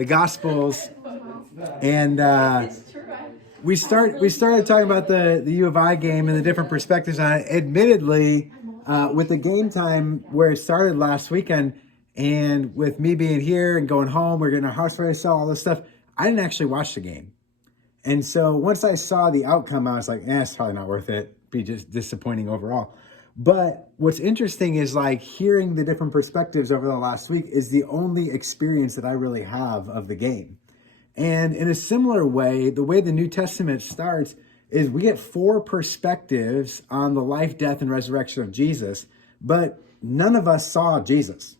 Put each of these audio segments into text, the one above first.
the Gospels, and we started talking about the U of I game and the different perspectives on it. Admittedly, with the game time where it started last weekend, and with me being here and going home, we're getting our house ready to sell, all this stuff. I didn't actually watch the game. And so once I saw the outcome, I was like, it's probably not worth it. Be just disappointing overall. But what's interesting is like hearing the different perspectives over the last week is the only experience that I really have of the game. And in a similar way, the way the New Testament starts is we get 4 perspectives on the life, death, and resurrection of Jesus, but none of us saw Jesus.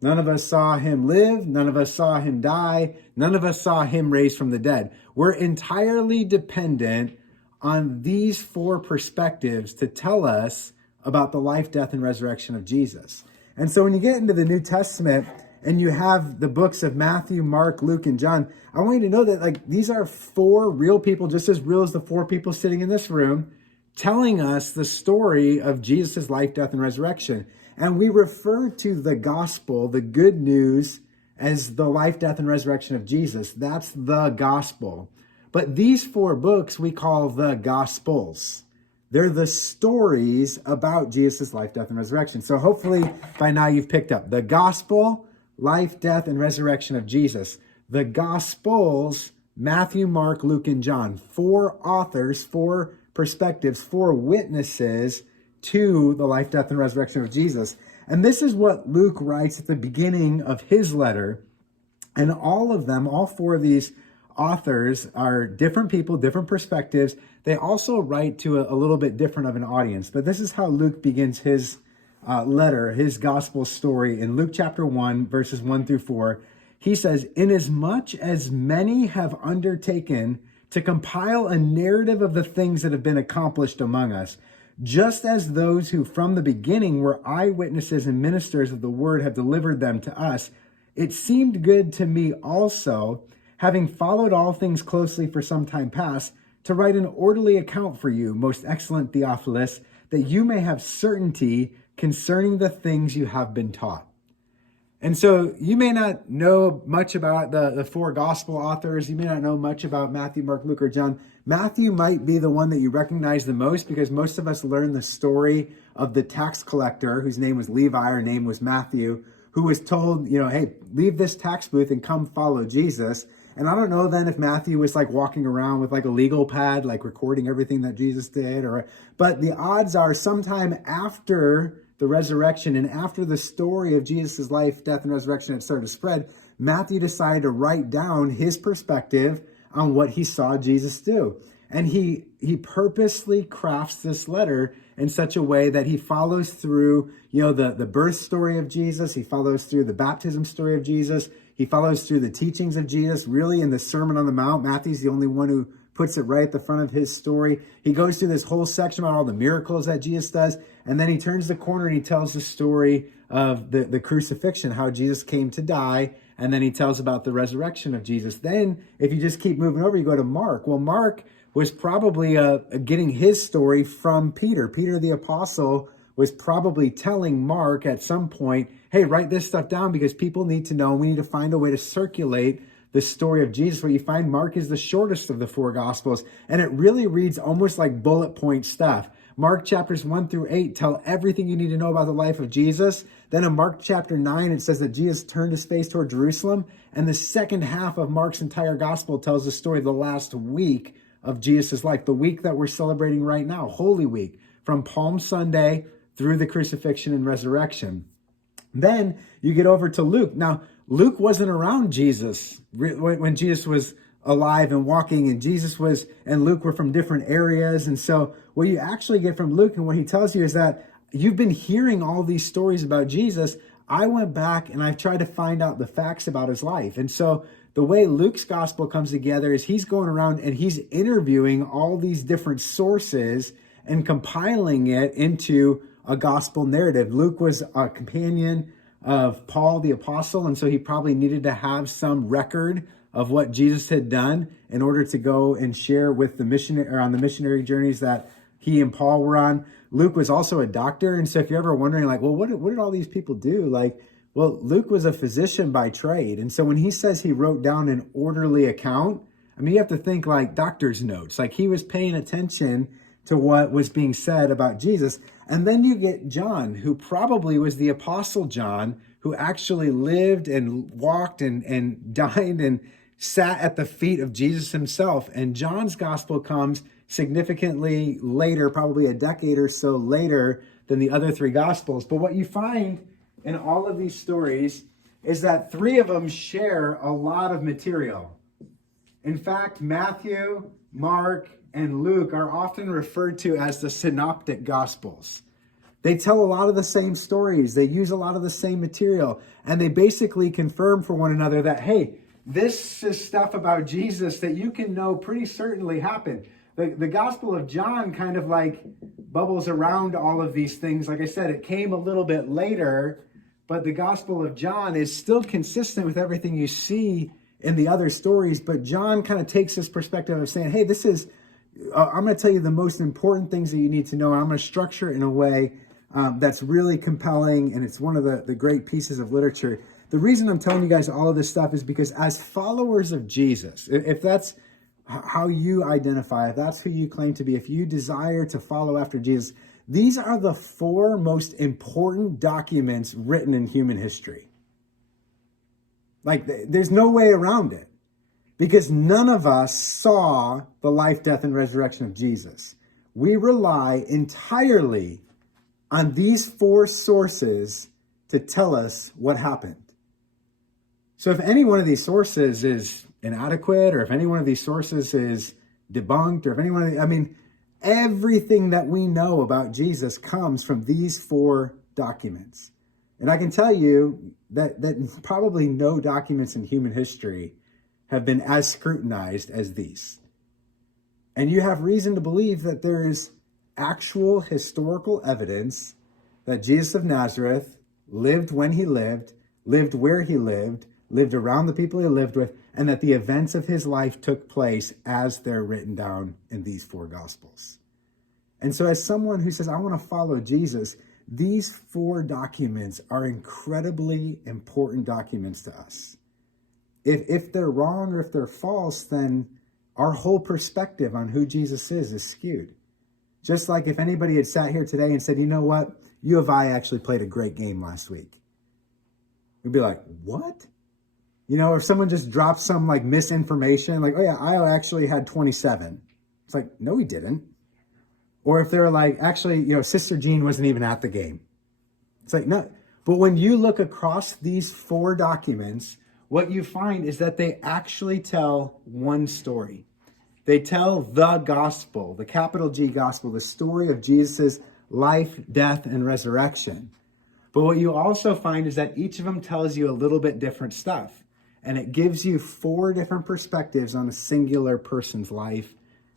None of us saw him live. None of us saw him die. None of us saw him raised from the dead. We're entirely dependent on these 4 perspectives to tell us about the life, death, and resurrection of Jesus. And so when you get into the New Testament and you have the books of Matthew, Mark, Luke, and John, I want you to know that like these are 4 real people, just as real as the 4 people sitting in this room, telling us the story of Jesus' life, death, and resurrection. And we refer to the gospel, the good news, as the life, death, and resurrection of Jesus. That's the gospel. But these 4 books we call the Gospels. They're the stories about Jesus' life, death, and resurrection. So hopefully by now you've picked up the gospel, life, death, and resurrection of Jesus. The Gospels, Matthew, Mark, Luke, and John. 4 authors, 4 perspectives, 4 witnesses to the life, death, and resurrection of Jesus. And this is what Luke writes at the beginning of his letter. And all of them, all 4 of these authors are different people, different perspectives. They also write to a little bit different of an audience. But this is how Luke begins his letter, his gospel story in Luke chapter 1, verses 1 through 4. He says, "Inasmuch as many have undertaken to compile a narrative of the things that have been accomplished among us, just as those who from the beginning were eyewitnesses and ministers of the word have delivered them to us, it seemed good to me also, having followed all things closely for some time past, to write an orderly account for you, most excellent Theophilus, that you may have certainty concerning the things you have been taught." And so you may not know much about the 4 gospel authors. You may not know much about Matthew, Mark, Luke, or John. Matthew might be the one that you recognize the most because most of us learn the story of the tax collector whose name was Levi, or name was Matthew, who was told, hey, leave this tax booth and come follow Jesus. And I don't know then if Matthew was like walking around with like a legal pad, like recording everything that Jesus did, but the odds are sometime after the resurrection and after the story of Jesus' life, death, and resurrection had started to spread, Matthew decided to write down his perspective on what he saw Jesus do. And he purposely crafts this letter in such a way that he follows through, the birth story of Jesus. He follows through the baptism story of Jesus. He follows through the teachings of Jesus. Really, in the Sermon on the Mount, Matthew's the only one who puts it right at the front of his story. He goes through this whole section about all the miracles that Jesus does. And then he turns the corner and he tells the story of the crucifixion, how Jesus came to die. And then he tells about the resurrection of Jesus. Then if you just keep moving over, you go to Mark. Well, Mark was probably getting his story from Peter. Peter the apostle was probably telling Mark at some point, hey, write this stuff down because people need to know. We need to find a way to circulate the story of Jesus, where you find Mark is the shortest of the 4 gospels. And it really reads almost like bullet point stuff. Mark chapters 1 through 8 tell everything you need to know about the life of Jesus. Then in Mark chapter 9, it says that Jesus turned his face toward Jerusalem. And the second half of Mark's entire gospel tells the story of the last week of Jesus' life, the week that we're celebrating right now, Holy Week, from Palm Sunday through the crucifixion and resurrection. Then you get over to Luke. Now, Luke wasn't around Jesus when Jesus was alive and walking, and Jesus was and Luke were from different areas. And so what you actually get from Luke and what he tells you is that you've been hearing all these stories about Jesus. I went back and I've tried to find out the facts about his life. And so the way Luke's gospel comes together is he's going around and he's interviewing all these different sources and compiling it into a gospel narrative. Luke was a companion of Paul the apostle, and so he probably needed to have some record of what Jesus had done in order to go and share with the missionary or on the missionary journeys that he and Paul were on. Luke was also a doctor, and so if you're ever wondering, like, well, what did all these people do? Like, Well, Luke was a physician by trade. And so when he says he wrote down an orderly account, I mean, you have to think like doctor's notes. Like he was paying attention to what was being said about Jesus. And then you get John, who probably was the Apostle John, who actually lived and walked and dined and sat at the feet of Jesus himself. And John's gospel comes significantly later, probably a decade or so later than the other three gospels. But what you find in all of these stories is that three of them share a lot of material. In fact, Matthew, Mark, and Luke are often referred to as the synoptic gospels. They tell a lot of the same stories. They use a lot of the same material. And they basically confirm for one another that, hey, this is stuff about Jesus that you can know pretty certainly happened. The Gospel of John kind of like bubbles around all of these things. Like I said, it came a little bit later, but the Gospel of John is still consistent with everything you see in the other stories. But John kind of takes this perspective of saying, hey, this is, I'm going to tell you the most important things that you need to know. I'm going to structure it in a way that's really compelling. And it's one of the great pieces of literature. The reason I'm telling you guys all of this stuff is because as followers of Jesus, if that's how you identify, if that's who you claim to be, if you desire to follow after Jesus, these are the four most important documents written in human history. Like, there's no way around it, because none of us saw the life, death, and resurrection of Jesus. We rely entirely on these four sources to tell us what happened. So if any one of these sources is inadequate, or if any one of these sources is debunked, or if anyone, everything that we know about Jesus comes from these four documents. And I can tell you that probably no documents in human history have been as scrutinized as these. And you have reason to believe that there is actual historical evidence that Jesus of Nazareth lived when he lived where he lived around the people he lived with, and that the events of his life took place as they're written down in these four Gospels. And so as someone who says, I want to follow Jesus, these four documents are incredibly important documents to us. If they're wrong or if they're false, then our whole perspective on who Jesus is skewed. Just like if anybody had sat here today and said, you know what? U of I actually played a great game last week. We'd be like, what? You know, or if someone just drops some like misinformation, like, oh yeah, I actually had 27. It's like, no, he didn't. Or if they're like, actually, Sister Jean wasn't even at the game. It's like, no. But when you look across these four documents, what you find is that they actually tell one story. They tell the gospel, the capital G gospel, the story of Jesus' life, death, and resurrection. But what you also find is that each of them tells you a little bit different stuff. And it gives you four different perspectives on a singular person's life,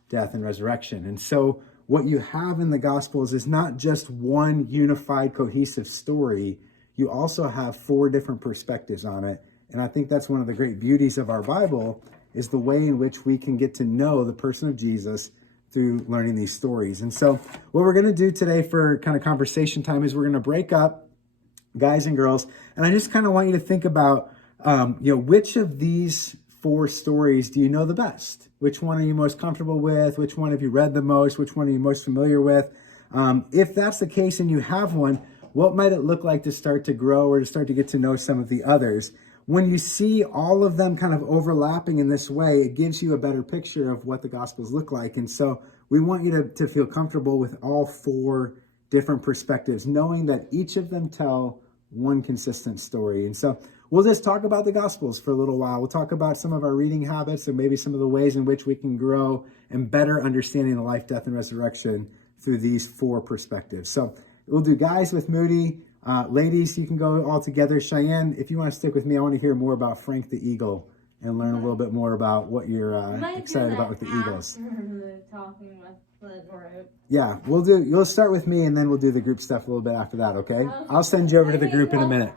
death, and resurrection. And so what you have in the Gospels is not just one unified, cohesive story. You also have four different perspectives on it. And I think that's one of the great beauties of our Bible, is the way in which we can get to know the person of Jesus through learning these stories. And so what we're going to do today for kind of conversation time is we're going to break up, guys and girls. And I just kind of want you to think about, which of these four stories do you know the best? Which one are you most comfortable with? Which one have you read the most? Which one are you most familiar with? If that's the case and you have one, what might it look like to start to grow or to start to get to know some of the others? When you see all of them kind of overlapping in this way, it gives you a better picture of what the Gospels look like. And so we want you to feel comfortable with all four different perspectives, knowing that each of them tell one consistent story. And so we'll just talk about the Gospels for a little while. We'll talk about some of our reading habits and maybe some of the ways in which we can grow and better understanding the life, death, and resurrection through these four perspectives. So we'll do guys with Moody. Ladies, you can go all together. Cheyenne, if you want to stick with me, I want to hear more about Frank the Eagle and learn a little bit more about what you're excited about with the Eagles. Talking with the group. Yeah, you'll start with me and then we'll do the group stuff a little bit after that, okay? I'll send you over to the group in a minute.